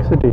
City.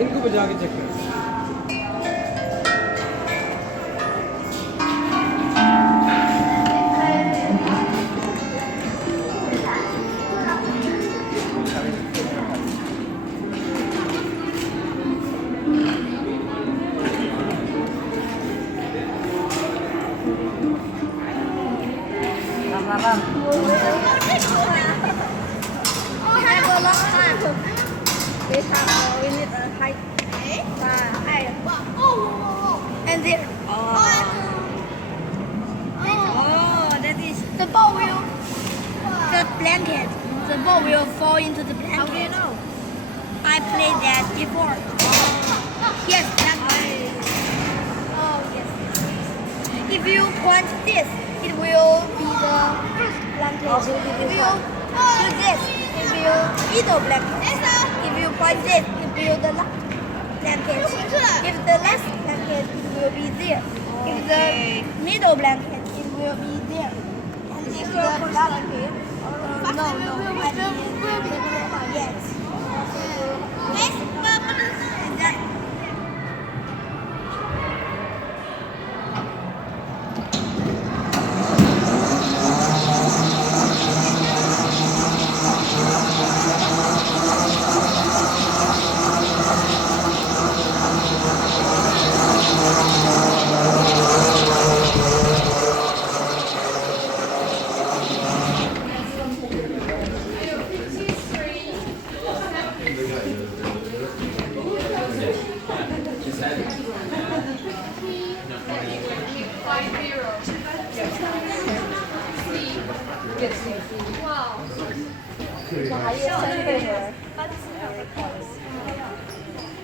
इनको बजा के चेक कर And there. That is the ball will. The blanket. The ball will fall into the blanket. How do you know? I played that before. Yes, that way. Oh, yes. If you point this, it will be the first blanket. If you do this, it will be the blanket. If you point this, it will the last blanket. If the last blanket, it will be there. If the middle blanket, it will be there. And if the blanket, no, yes.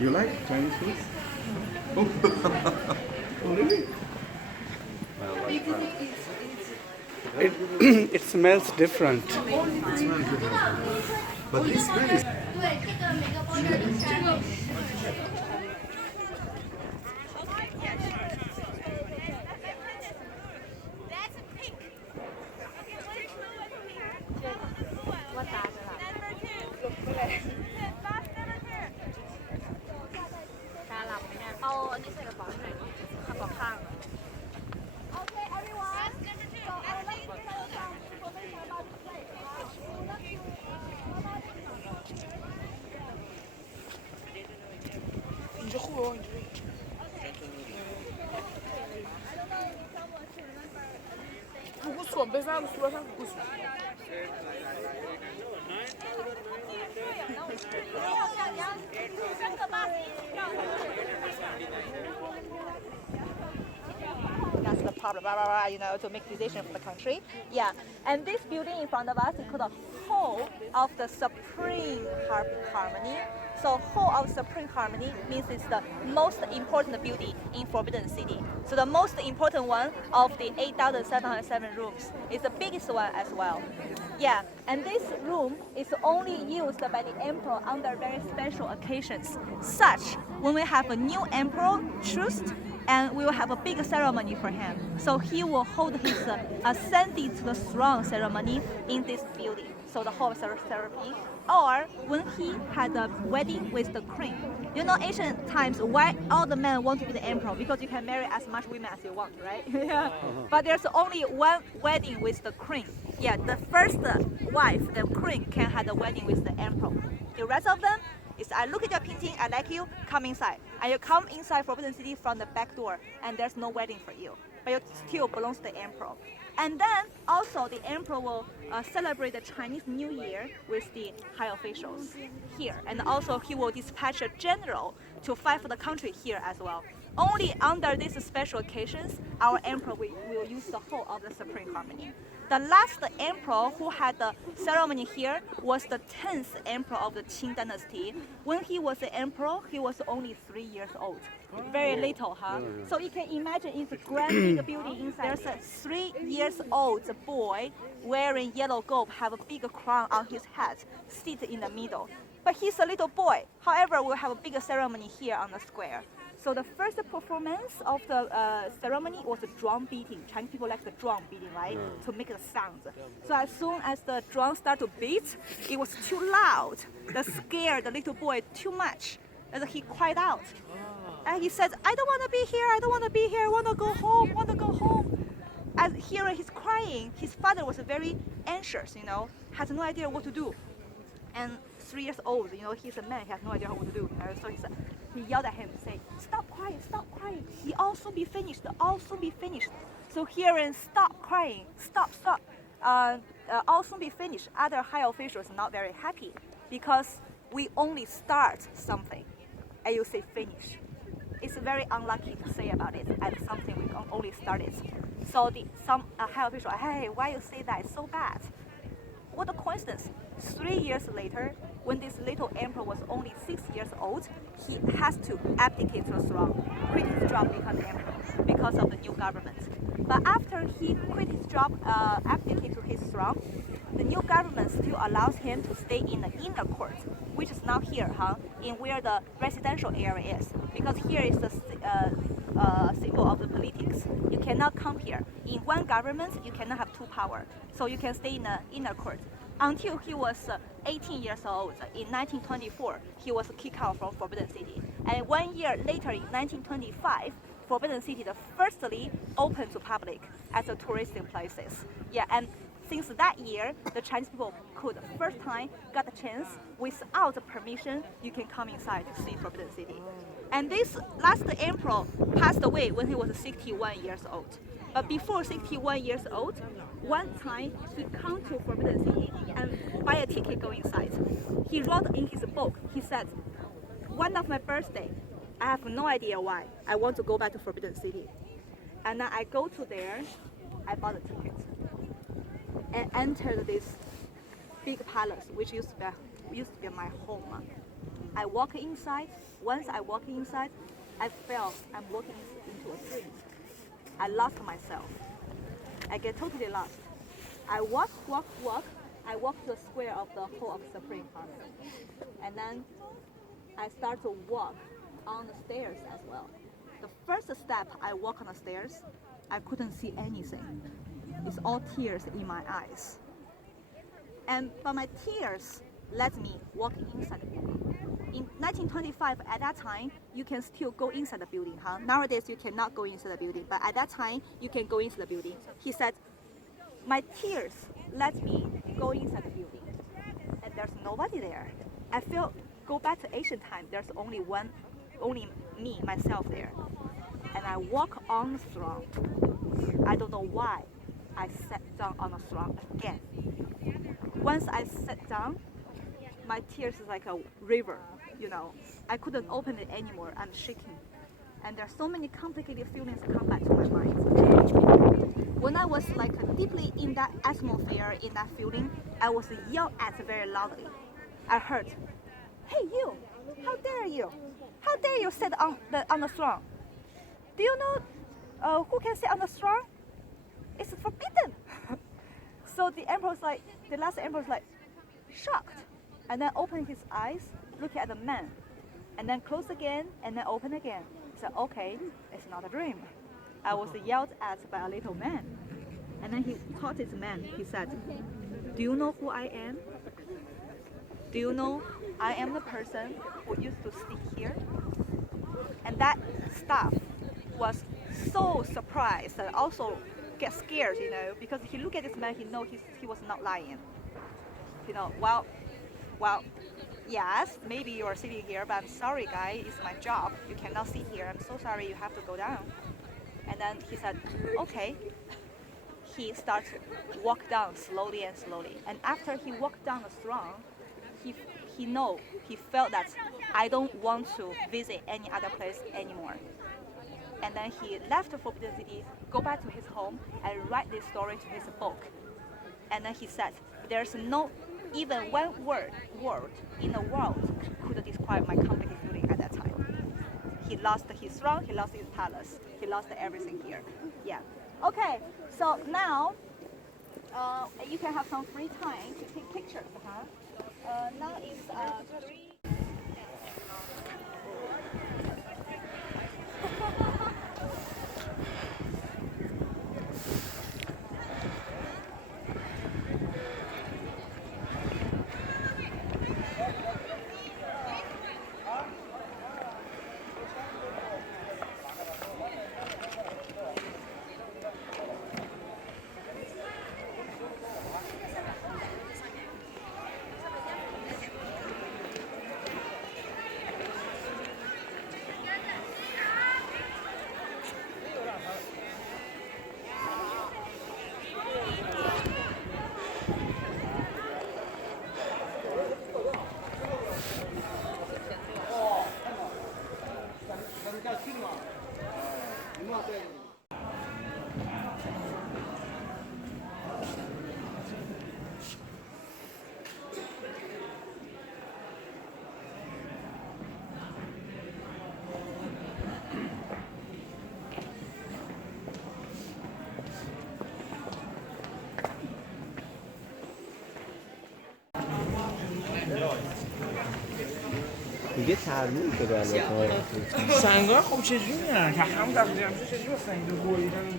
You like Chinese food? Oh, really? It smells different. It smells different. But this smell is... 구구수 안 배사하고 수화상 구구수. That's the problem, to make decision for the country. Yeah, and this building in front of us is called the Hall of the Supreme Harmony. So Hall of Supreme Harmony means it's the most important building in Forbidden City. So the most important one of the 8,707 rooms is the biggest one as well. Yeah, and this room is only used by the emperor under very special occasions, such when we have a new emperor chosen, and we will have a big ceremony for him. So he will hold his ascending to the throne ceremony in this building. So the whole ceremony, or when he had a wedding with the queen. You know, ancient times, why all the men want to be the emperor? Because you can marry as much women as you want, right? Yeah. But there's only one wedding with the queen. Yeah, the first wife, the queen, can have a wedding with the emperor. The rest of them is I look at your painting, I like you, come inside. And you come inside Forbidden City from the back door, and there's no wedding for you. But you still belongs to the emperor. And then also the emperor will celebrate the Chinese New Year with the high officials here. And also he will dispatch a general to fight for the country here as well. Only under these special occasions, our emperor will use the whole of the Supreme Harmony. The last emperor who had the ceremony here was the 10th emperor of the Qing dynasty. When he was the emperor, he was only 3 years old. Very little, huh? So you can imagine it's a grand big building inside. There's a 3 years old boy wearing yellow robe, have a big crown on his head, sit in the middle. But he's a little boy. However, we'll have a bigger ceremony here on the square. So the first performance of the ceremony was a drum beating. Chinese people like the drum beating, right? To make the sounds. So as soon as the drum started to beat, it was too loud. That scared the little boy too much. And he cried out. And he said, I don't want to be here, I don't want to be here, I want to go home, want to go home. As hearing his crying, his father was very anxious, has no idea what to do. And 3 years old, he's a man, he has no idea what to do. So he yelled at him, say, stop crying, it all soon be finished, all soon be finished. So hearing stop crying, stop, all soon be finished, other high officials are not very happy because we only start something and you say finish. It's very unlucky to say about it as something we only started. So some high official, hey, why you say that? It's so bad. What a coincidence. 3 years later, when this little emperor was only 6 years old, he has to abdicate to the throne, quit his job, become emperor because of the new government. But after he quit his job, abdicate to his throne, the new government still allows him to stay in the inner court, which is not here, in where the residential area is, because here is the symbol of the politics. You cannot come here. In one government, you cannot have two power. So you can stay in the inner court. Until he was 18 years old, in 1924, he was kicked out from Forbidden City. And 1 year later, in 1925, Forbidden City the firstly opened to public as a touristic places. Yeah, and since that year, the Chinese people could first time got a chance without permission, you can come inside to see Forbidden City. And this last emperor passed away when he was 61 years old. But before 61 years old, one time he come to Forbidden City and buy a ticket go inside. He wrote in his book, he said, one of my birthday, I have no idea why, I want to go back to Forbidden City. And then I go to there, I bought a ticket and entered this big palace, which used to be my home. I walk inside. Once I walk inside, I felt I'm walking into a dream. I lost myself. I get totally lost. I walk. I walk to the square of the Hall of Supreme Harmony. And then I start to walk on the stairs as well. The first step I walk on the stairs, I couldn't see anything. It's all tears in my eyes. But my tears let me walk inside the building. In 1925, at that time, you can still go inside the building. Nowadays, you cannot go inside the building, but at that time, you can go into the building. He said, my tears let me go inside the building. And there's nobody there. I feel, go back to ancient time, there's only myself there. And I walk on the throne. I don't know why I sat down on the throne again. Once I sat down, my tears is like a river, you know. I couldn't open it anymore. I'm shaking. And there are so many complicated feelings come back to my mind. When I was like deeply in that atmosphere, in that feeling, I was yelled at very loudly. I heard, "Hey you, how dare you? How dare you sit on the throne? Do you know who can sit on the throne? It's forbidden." So the last emperor was like shocked, and then opened his eyes, look at the man, and then close again, and then open again. He said, "Okay, it's not a dream. I was yelled at by a little man." And then he taught this man. He said, "Do you know who I am? Do you know I am the person who used to sit here?" And that staff was so surprised and also get scared, you know, because he looked at this man, he know he was not lying. You know, well, yes, maybe you are sitting here, but I'm sorry, guy, it's my job. You cannot sit here. I'm so sorry. You have to go down. And then he said, "Okay." He started to walk down slowly and slowly. And after he walked down the throne, he felt that I don't want to visit any other place anymore. And then he left the Forbidden City, go back to his home, and write this story to his book. And then he said, "There's no even one word in the world could describe my complicated feeling at that time." He lost his throne, he lost his palace, he lost everything here. Yeah. Okay, so now you can have some free time to take pictures. Now it's 3. دیگه ترمیم شده البته سنگا خب چجوری میرن که هم تقدیم میشه چجوری با سنگ بریدن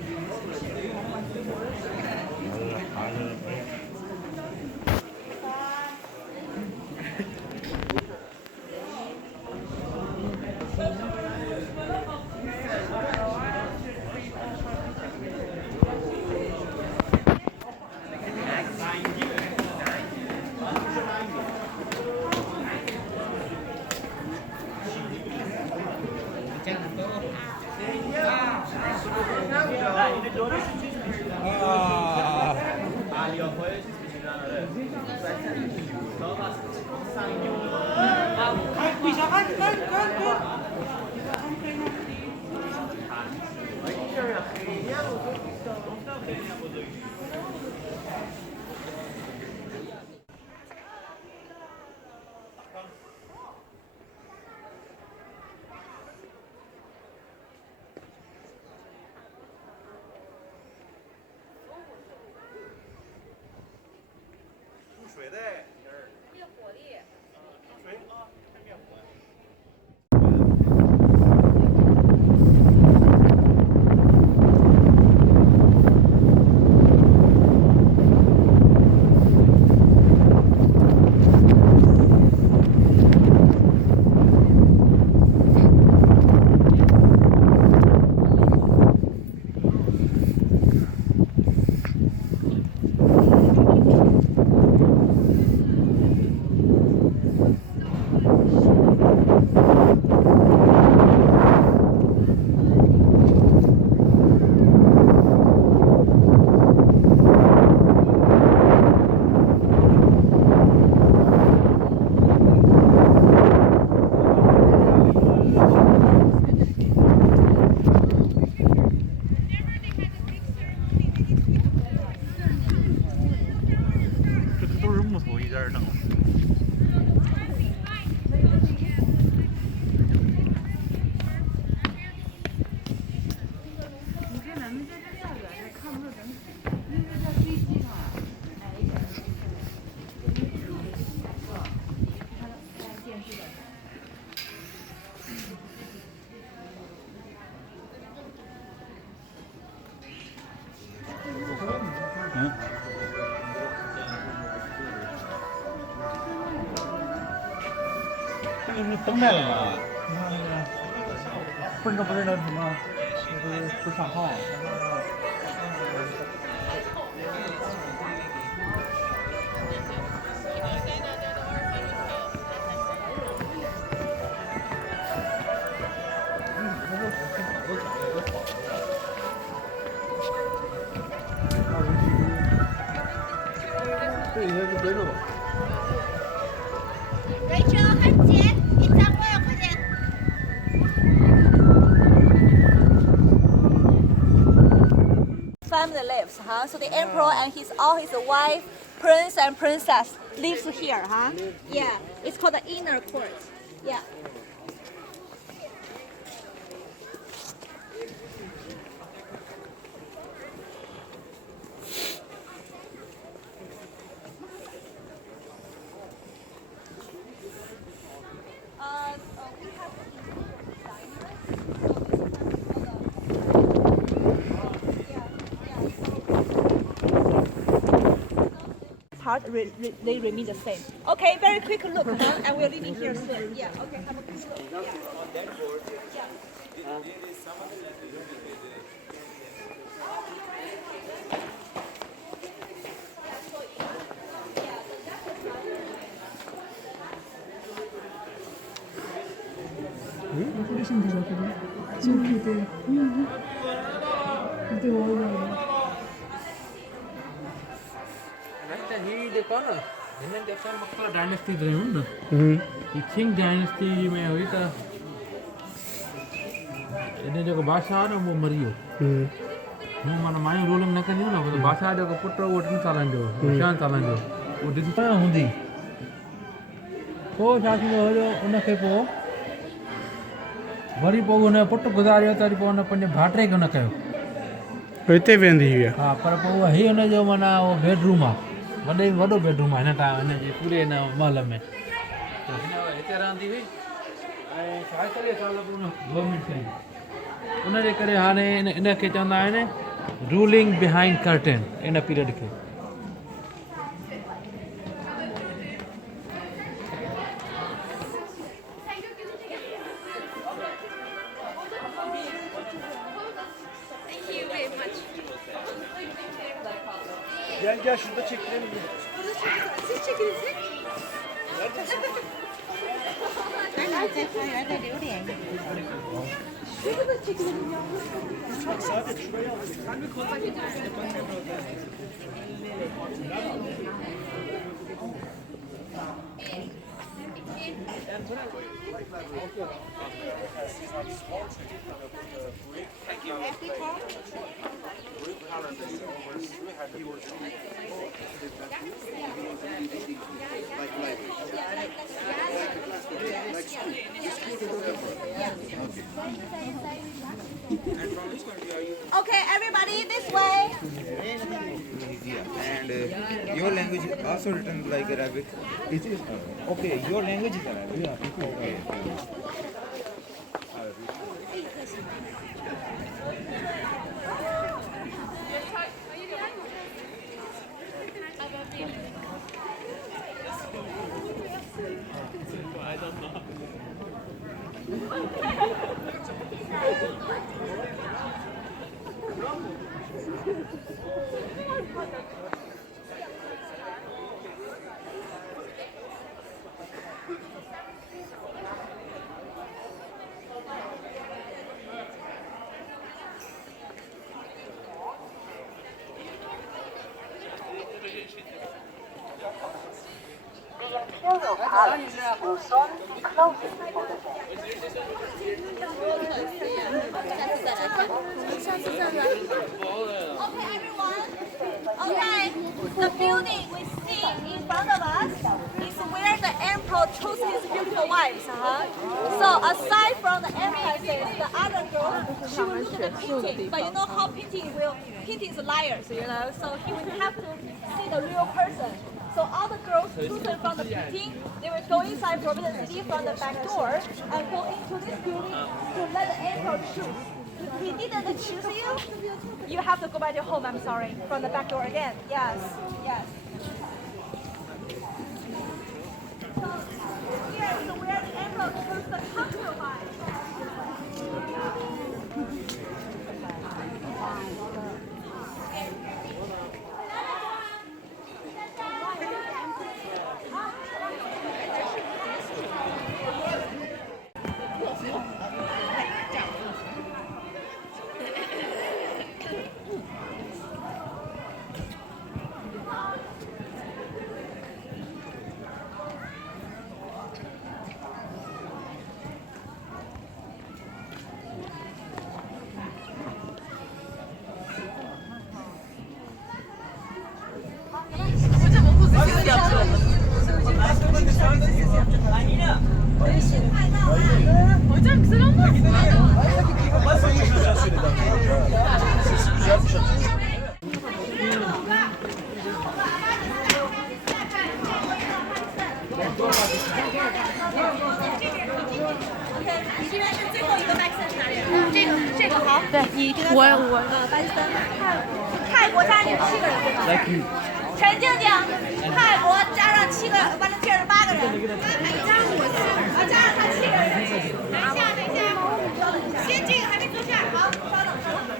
登麦了吧？不是那什么，不上号。这应该是别的吧？ Rachel 很紧，你站过来快点。 Family lives, huh? So the emperor and all his wife, prince and princess lives here, huh? Yeah, it's called the inner court. Yeah. Part they remain the same. Okay, very quick look, huh? And we're leaving here soon. Yeah. Okay, have a quick look. Yeah. Dynasty रही हूँ ना ये king dynasty में हुई था इन्हें जो बादशाह ना वो मरी हो वो माना मायूं रूलिंग न करी हो ना वो बादशाह जो पुत्र वो 3 सालन जो 6 सालन जो वो दिखता हुंदी पोइ छा थींदो हुयो उनखे पोइ वरी पोइ हुन पुटु गुज़ारियो त वरी पोइ हुन पंहिंजे भाइटे खे हुन कयो हिते वेंदी हुई हा पर पोइ हीअ हुनजो माना उहो बेडरूम आहे वॾो बेडरूम आहे हिन टाइम हिन जे पूरे हिन महल में त हिन हिते रहंदी हुई ऐं 46 साल पोइ हुन गवर्नमेंट कई उनजे करे हाणे इनखे चवंदा आहिनि ruling behind curtain in period खे Gel şurada çekilelim. Siz çekilin. Saadet şuraya al. Okay, everybody, this way. And your language is also written like Arabic. It is. Okay, your language is Arabic. Yeah. Okay. Imperial Palace will soon be closing for the day. Okay, everyone. Okay, the building we see in front of us is where the emperor chose his beautiful wives. So aside from the empresses, the other girl, she will look at the painting. But you know how painting is liars, you know. So he will have to see the real person. So all the girls chosen from the Beijing, they will go inside Forbidden City from the back door and go into this building to let the emperor choose. If he didn't choose you, you have to go back to home, I'm sorry, from the back door again. Yes, yes. So here is where the emperor chose the concubine.泰国加你7个人，陈静静，泰国加上7个，完了这是8个人，加上我加上他7个人。等一下，先这个还没坐下，好，稍等。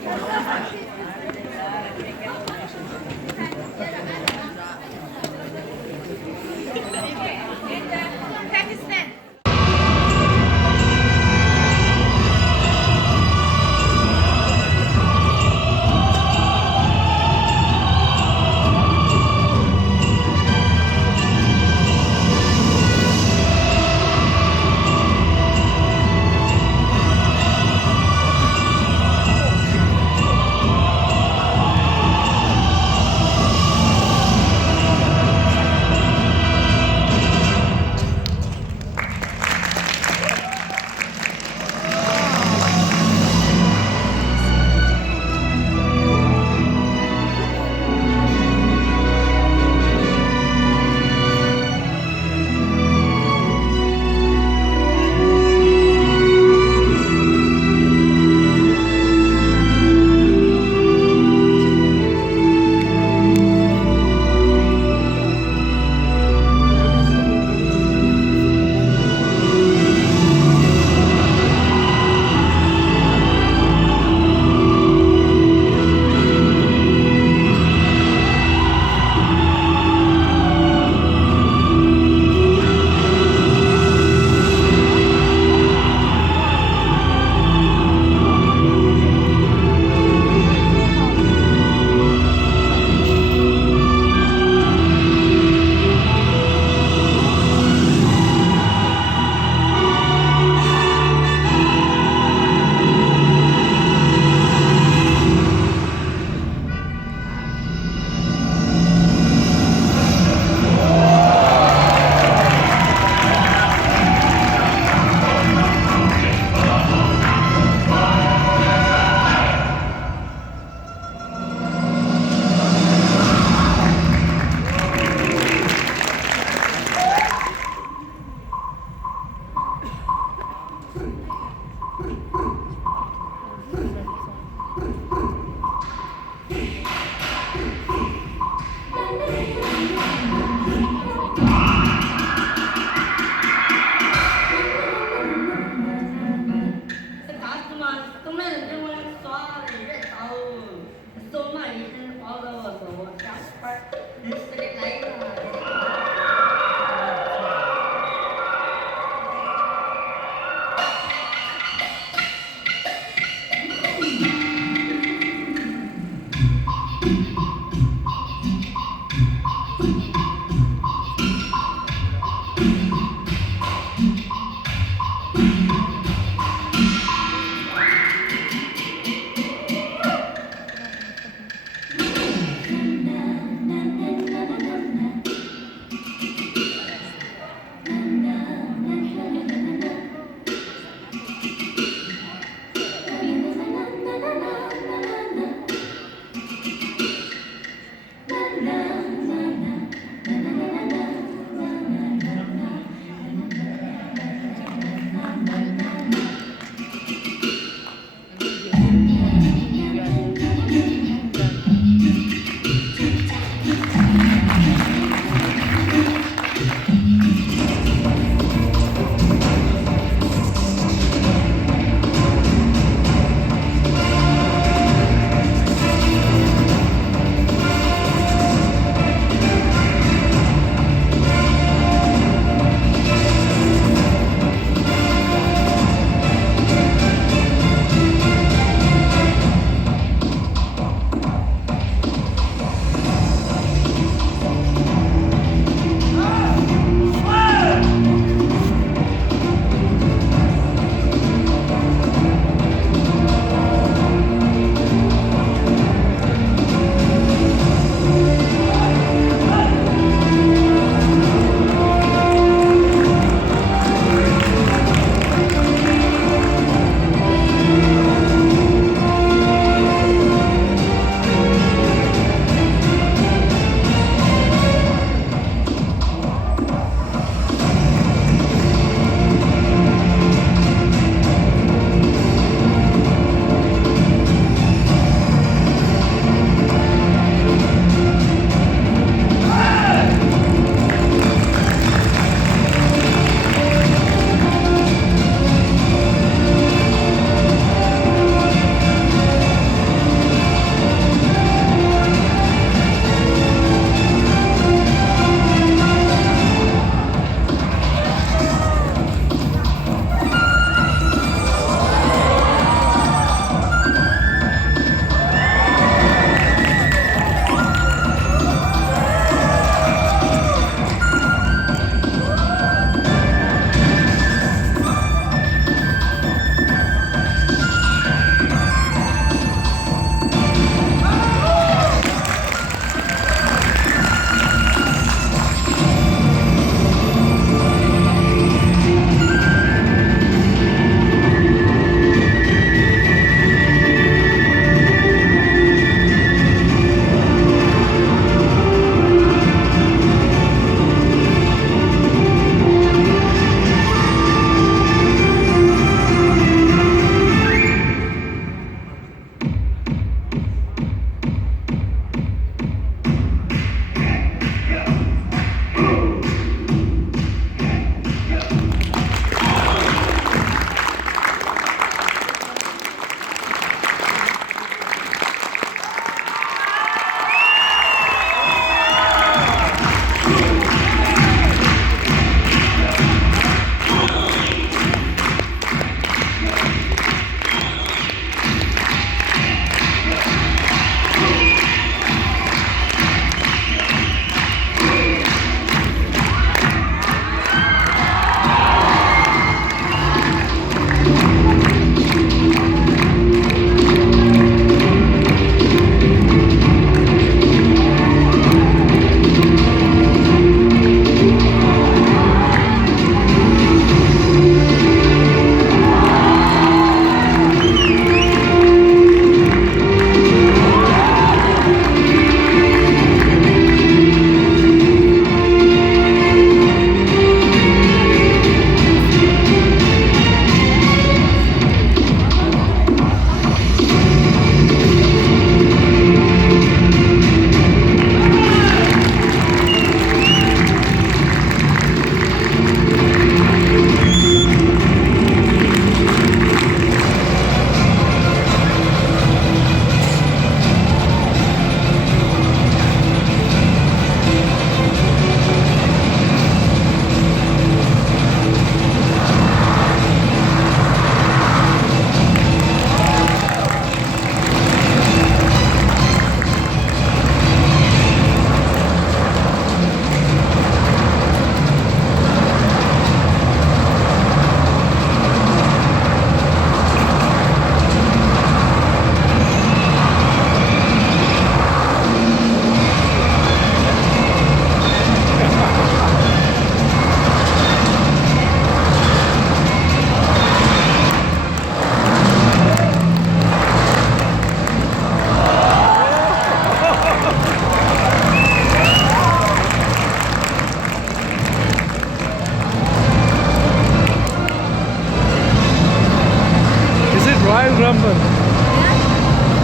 Royal Rumble.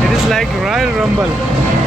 It is like Royal Rumble.